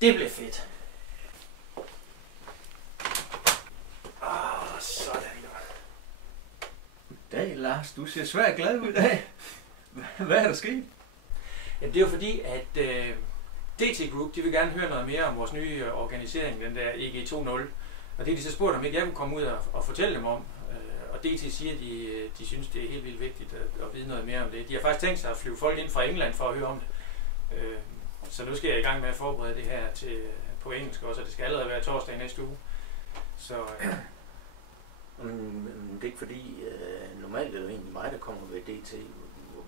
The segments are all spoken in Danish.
Det bliver fedt. Sådan. Goddag, Lars. Du ser svært glad ud i dag. Hvad er der sket? Jamen, det er jo fordi, at DT Group, de vil gerne høre noget mere om vores nye organisering, den der EG 2.0. Og det er de så spurgt, om ikke jeg kunne komme ud og fortælle dem om. Og DT siger, at de synes, det er helt vildt vigtigt at vide noget mere om det. De har faktisk tænkt sig at flyve folk ind fra England for at høre om det. Så nu skal jeg i gang med at forberede det her på engelsk også, og det skal allerede være torsdag næste uge. Så, Det er ikke fordi, normalt er det egentlig mig, der kommer ved DT.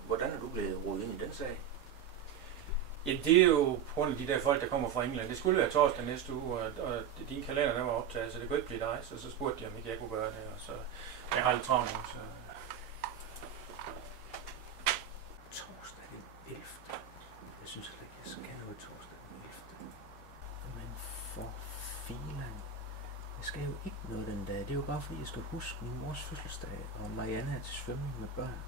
Hvordan er du blevet rodet ind i den sag? ja, det er jo på grund af de der folk, der kommer fra England. Det skulle være torsdag næste uge, og din kalender der var optaget, så det kunne ikke blive dig. Så spurgte de, om ikke jeg kunne gøre det, og så jeg har lidt travlt nu. Så. Torsdag den 11. Jeg synes heller ikke, jeg skal noget torsdag den 11. Men for filan. Jeg skal jo ikke noget den dag. Det er jo bare fordi, jeg skal huske min mors fødselsdag, og Marianne er til svømning med børn.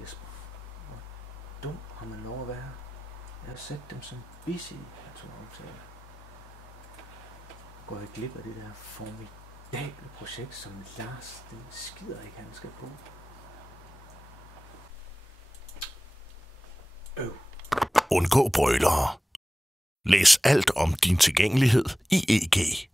Jesper, hvor dum har man lov at være. Jeg har sat dem som busy, jeg tog aftale. Går jeg glip af det der formidable projekt, som Lars, den skider ikke, han skal på. Undgå brølere. Læs alt om din tilgængelighed i EG.